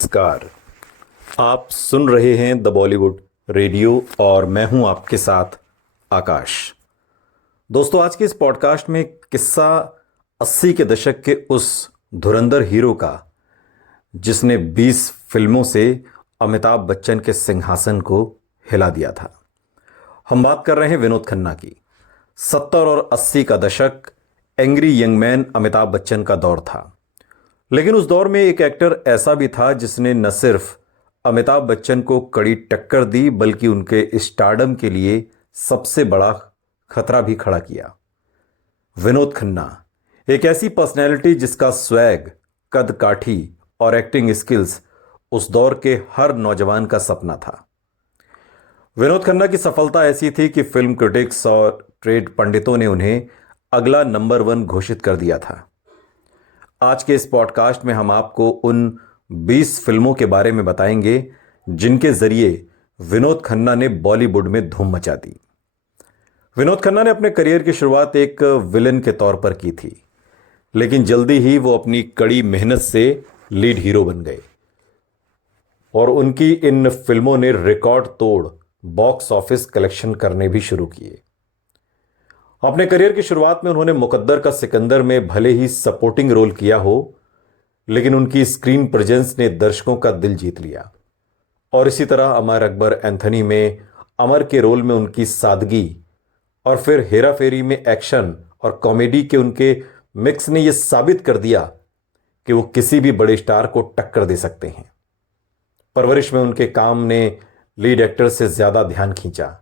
नमस्कार। आप सुन रहे हैं द बॉलीवुड रेडियो और मैं हूं आपके साथ आकाश। दोस्तों, आज के इस पॉडकास्ट में एक किस्सा 80 के दशक के उस धुरंधर हीरो का जिसने 20 फिल्मों से अमिताभ बच्चन के सिंहासन को हिला दिया था। हम बात कर रहे हैं विनोद खन्ना की। 70 और 80 का दशक angry young man Amitabh Bachchan का दौर था। लेकिन उस दौर में एक एक्टर ऐसा भी था जिसने न सिर्फ अमिताभ बच्चन को कड़ी टक्कर दी बल्कि उनके स्टारडम के लिए सबसे बड़ा खतरा भी खड़ा किया। विनोद खन्ना एक ऐसी पर्सनैलिटी जिसका स्वैग, कद काठी और एक्टिंग स्किल्स उस दौर के हर नौजवान का सपना था। विनोद खन्ना की सफलता ऐसी थी कि फिल्म क्रिटिक्स और ट्रेड पंडितों ने उन्हें अगला नंबर 1 घोषित कर दिया था। आज के इस पॉडकास्ट में हम आपको उन 20 फिल्मों के बारे में बताएंगे जिनके जरिए विनोद खन्ना ने बॉलीवुड में धूम मचा दी। विनोद खन्ना ने अपने करियर की शुरुआत एक विलेन के तौर पर की थी, लेकिन जल्दी ही वो अपनी कड़ी मेहनत से लीड हीरो बन गए और उनकी इन फिल्मों ने रिकॉर्ड तोड़ बॉक्स ऑफिस कलेक्शन करने भी शुरू किए। अपने करियर की शुरुआत में उन्होंने मुकद्दर का सिकंदर में भले ही सपोर्टिंग रोल किया हो, लेकिन उनकी स्क्रीन प्रेजेंस ने दर्शकों का दिल जीत लिया। और इसी तरह अमर अकबर एंथनी में अमर के रोल में उनकी सादगी और फिर हेरा फेरी में एक्शन और कॉमेडी के उनके मिक्स ने यह साबित कर दिया कि वो किसी भी बड़े स्टार को टक्कर दे सकते हैं। परवरिश में उनके काम ने लीड एक्टर से ज्यादा ध्यान खींचा,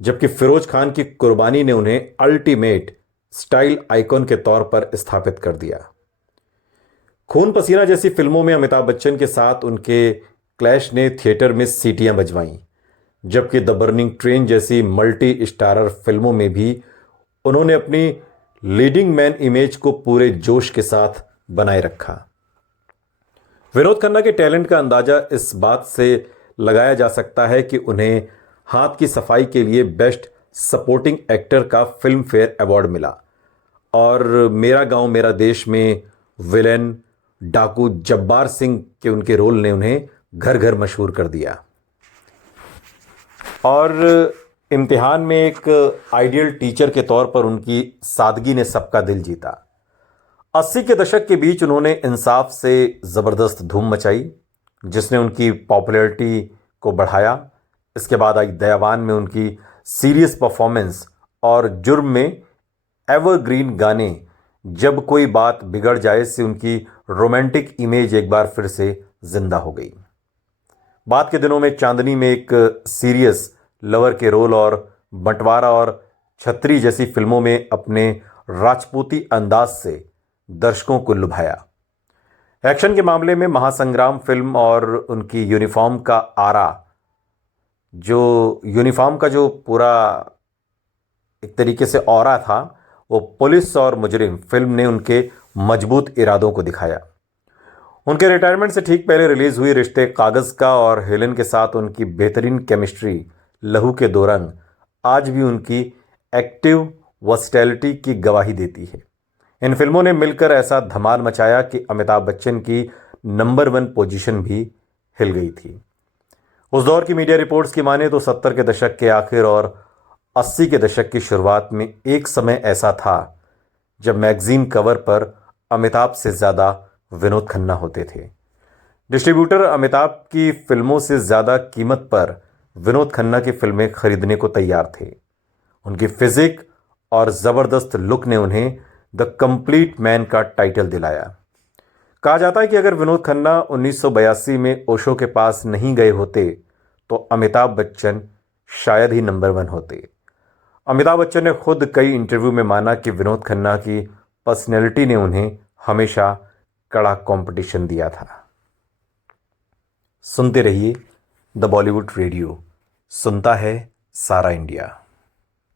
जबकि फिरोज खान की कुर्बानी ने उन्हें अल्टीमेट स्टाइल आइकॉन के तौर पर स्थापित कर दिया। खून पसीना जैसी फिल्मों में अमिताभ बच्चन के साथ उनके क्लैश ने थिएटर में सीटियां बजवाईं, जबकि द बर्निंग ट्रेन जैसी मल्टी स्टारर फिल्मों में भी उन्होंने अपनी लीडिंग मैन इमेज को पूरे जोश के साथ बनाए रखा। विनोद खन्ना के टैलेंट का अंदाजा इस बात से लगाया जा सकता है कि उन्हें हाथ की सफाई के लिए बेस्ट सपोर्टिंग एक्टर का फिल्म फेयर अवार्ड मिला और मेरा गांव मेरा देश में विलेन डाकू जब्बार सिंह के उनके रोल ने उन्हें घर घर मशहूर कर दिया। और इम्तिहान में एक आइडियल टीचर के तौर पर उनकी सादगी ने सबका दिल जीता। 80 के दशक के बीच उन्होंने इंसाफ से जबरदस्त धूम मचाई, जिसने उनकी पॉपुलैरिटी को बढ़ाया। इसके बाद आई दयावान में उनकी सीरियस परफॉर्मेंस और जुर्म में एवरग्रीन गाने जब कोई बात बिगड़ जाए से उनकी रोमांटिक इमेज एक बार फिर से जिंदा हो गई। बाद के दिनों में चांदनी में एक सीरियस लवर के रोल और बंटवारा और छतरी जैसी फिल्मों में अपने राजपूती अंदाज से दर्शकों को लुभाया। एक्शन के मामले में महासंग्राम फिल्म और उनकी यूनिफॉर्म का जो पूरा एक तरीके से ऑरा था, वो पुलिस और मुजरिम फिल्म ने उनके मजबूत इरादों को दिखाया। उनके रिटायरमेंट से ठीक पहले रिलीज हुई रिश्ते कागज का और हेलेन के साथ उनकी बेहतरीन केमिस्ट्री लहू के दो रंग आज भी उनकी एक्टिव वर्सटैलिटी की गवाही देती है। इन फिल्मों ने मिलकर ऐसा धमाल मचाया कि अमिताभ बच्चन की नंबर 1 पोजीशन भी हिल गई थी। उस दौर की मीडिया रिपोर्ट्स की माने तो 70 के दशक के आखिर और 80 के दशक की शुरुआत में एक समय ऐसा था जब मैगजीन कवर पर अमिताभ से ज़्यादा विनोद खन्ना होते थे। डिस्ट्रीब्यूटर अमिताभ की फिल्मों से ज़्यादा कीमत पर विनोद खन्ना की फिल्में खरीदने को तैयार थे। उनकी फिजिक और ज़बरदस्त लुक ने उन्हें द कंप्लीट मैन का टाइटल दिलाया। कहा जाता है कि अगर विनोद खन्ना 1982 में ओशो के पास नहीं गए होते तो अमिताभ बच्चन शायद ही नंबर 1 होते। अमिताभ बच्चन ने खुद कई इंटरव्यू में माना कि विनोद खन्ना की पर्सनैलिटी ने उन्हें हमेशा कड़ा कंपटीशन दिया था। सुनते रहिए द बॉलीवुड रेडियो, सुनता है सारा इंडिया।